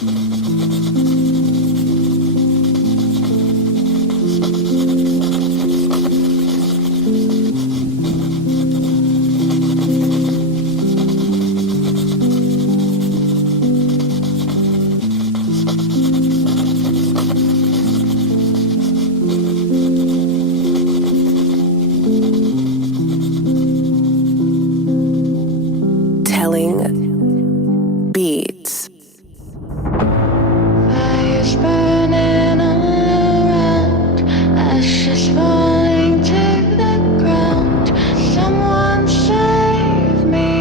Telling beats. Fires burning all around, ashes falling to the ground. Someone save me,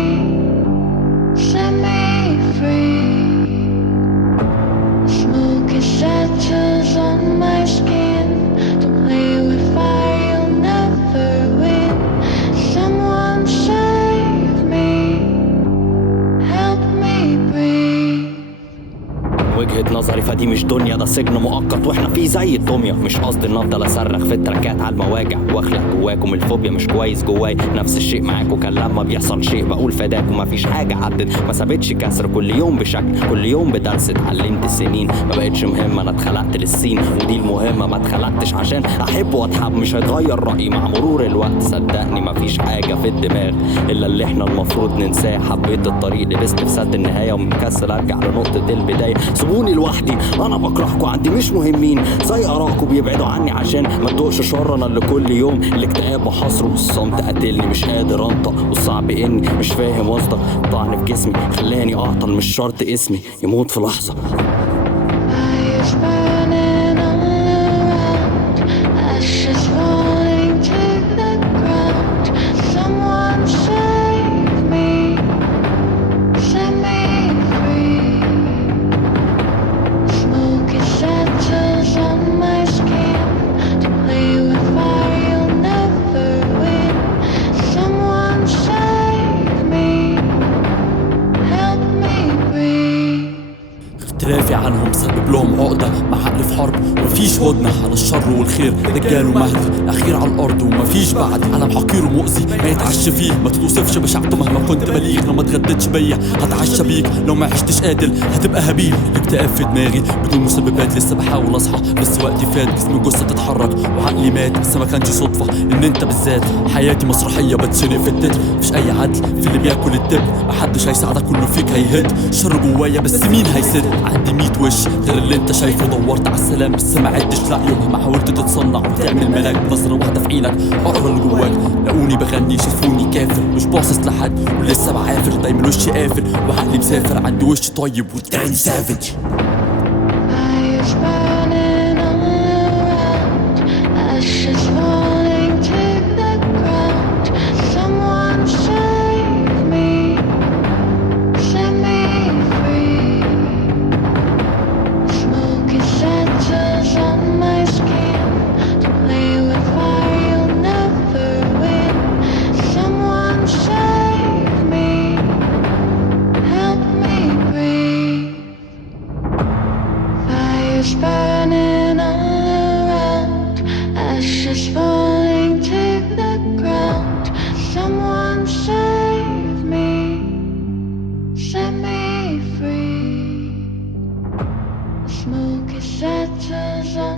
set me free. Smoke settles on my skin. Don't play with fire, you'll never win. Someone save me, help me breathe. وجهة نظري فدي مش دنيا، ده سجن مؤقت واحنا فيه زي الدمية. مش قصدي ان افضل اصرخ في التراكات على المواجع واخلق جواكم الفوبيا، مش كويس جواي. نفس الشيء معاكم كان لما بيحصل شيء بقول فداكم. مفيش حاجة عدت ما سابتش كسر، كل يوم بشكل، كل يوم بدرس اتعلمت سنين. ما بقتش مهمة، انا اتخلقت للسين ودي المهمة. ما اتخلقتش عشان احب واتحب، مش هيتغير رأيي مع مرور الوقت. صدقني مفيش حاجة في الدماغ الا اللي احنا المفروض ننساه. حبيت الطريق لبست في سد النهاية ومكسل ارجع لنقطة البداية. سيبوني لوحدي انا بكرهكم، عندي مش مهمين زي اراءكم. بيبعدوا عني عشان ما تدوقش شر انا اللي كل يوم الاكتئاب وحصره. والصمت قاتلني مش قادر انطق، والصعب اني مش فاهم قصدك. طعن في جسمي خلاني اعطل، مش شرط اسمي يموت في لحظة. Fires burning all around, ashes falling to the ground. Someone save me, set me free. Smoke settles on my skin. Don't play with fire, you'll never win. Someone save me, help me breathe. اختلافي عنهم سبب لهم عقدة مع عقل في حرب. ومفيش هدنة على الشر والخير، دجال ومهدي الأخير على الأرض ومفيش بعد. عالم حقير ومؤذي ما يتعشى فيه، ما تتوصفش بشعته مهما كنت بليغ. لو ما اتغدتش بيا هتعشى بيك، لو ما عشتش قاتل هتبقى هبيل. الاكتئاب في دماغي بدون مسببات، لسه بحاول أصحى بس وقتي فات. جسمي جثة تتحرك وعقلي مات، بس ما كانش صدفة إن أنت بالذات. حياتي مسرحية بتشنق في التتر، مفيش أي عدل في اللي بياكل الدب. محدش هيساعدك كله فيك هيهد. شر جوايا بس مين هيسد؟ عندي 100 وش غير اللي انت شايفه. دورت على السلام بس ما عدتش لا يوم. ما حاولت تتصنع وتعمل ملاك بنظرة واحدة في عينك. اقرا اللي جواك، لاقوني بغني شافوني كافر. مش باصص لحد ولسه بعافر، دايما وشي قافل وعقلي مسافر. عندي وش طيب والتاني سافج. Fires burning all around, ashes falling to the ground. Someone save me, set me free. Smoke settles on my skin. Don't play with fire, you'll never win. Someone save me, help me breathe. Fires burning all around, ashes falling to the ground. Someone save me, set me free. Smoke settles on